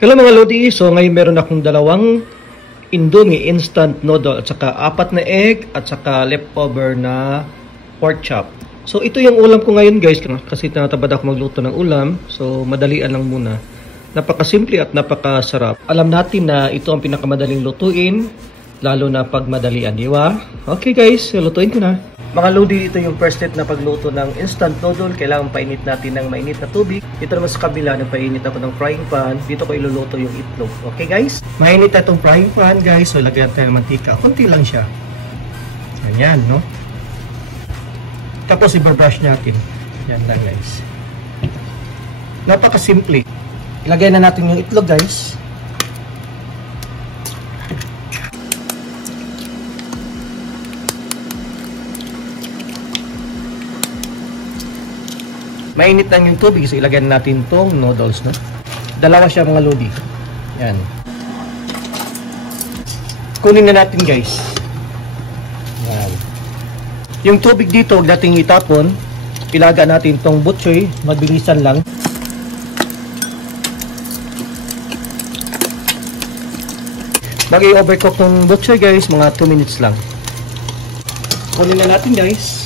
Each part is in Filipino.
Hello mga Lodi, so ngayon meron akong dalawang Indomie instant noodle at saka 4 na egg at saka leftover na pork chop. So ito yung ulam ko ngayon guys kasi tinatabad ako magluto ng ulam, so madalian lang muna. Napakasimple at napakasarap. Alam natin na ito ang pinakamadaling lutuin, lalo na pag madalian, di ba? Okay guys, lutuin ko na. Mga Lodi, ito yung first step na pagluto ng instant noodle. Kailangan painit natin ng mainit na tubig. Dito naman sa kabila, nagpainit ako ng frying pan. Dito ko iluluto yung itlog. Okay guys? Mainit na itong frying pan guys. So lagyan natin ng mantika. Kunti lang siya. Ganyan, no? Tapos i-brush natin. Yan lang guys. Napakasimple. Ilagay na natin yung itlog guys. Mainit lang yung tubig, so ilagyan natin tong noodles, no? Dalawa siya mga Lodi. Yan. Kunin na natin guys. Yan. Yung tubig dito, huwag natin itapon. Ilaga natin tong butchoy. Mabilisan lang. Mag-i-overcook tong butchoy guys, mga 2 minutes lang. Kunin na natin guys.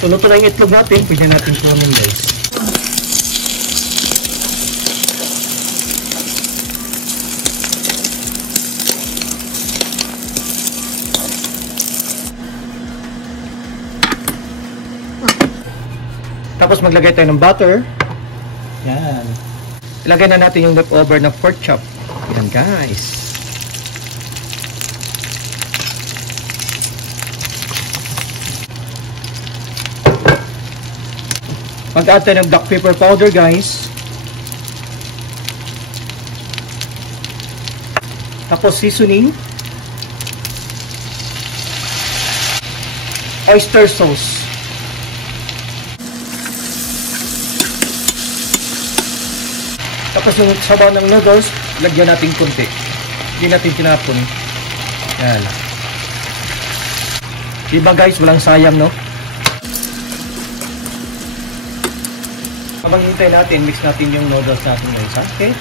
So, luto na yung itlog natin. Pwede natin kunin guys. Tapos maglagay tayo ng butter. Yan. Ilagay na natin yung leftover na pork chop. Yan guys. Mag-add tayo ng black pepper powder guys. Tapos seasoning. Oyster sauce. Tapos yung sabaw ng noodles, lagyan natin konti. Hindi natin tinapon. Yan. Diba guys, walang sayang, no? Habang hintay natin, mix natin yung noodles natin guys, ha? Okay?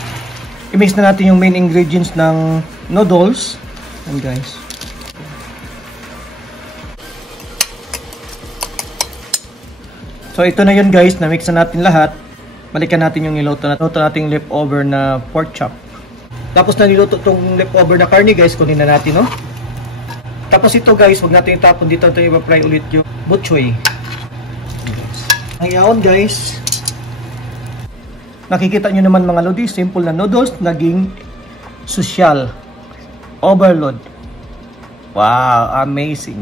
I-mix na natin yung main ingredients ng noodles. Yan guys. So ito na yun guys, na-mix na natin lahat. Balikan natin yung niluto natin leftover na pork chop. Tapos na niluto itong leftover na karne guys, kunin na natin, no? Tapos ito guys, huwag natin itapon dito. Ito i-fry ulit yung butchoy. Ngayon guys, nakikita nyo naman mga Lodi, simple na noodles, naging social. Overload. Wow, amazing.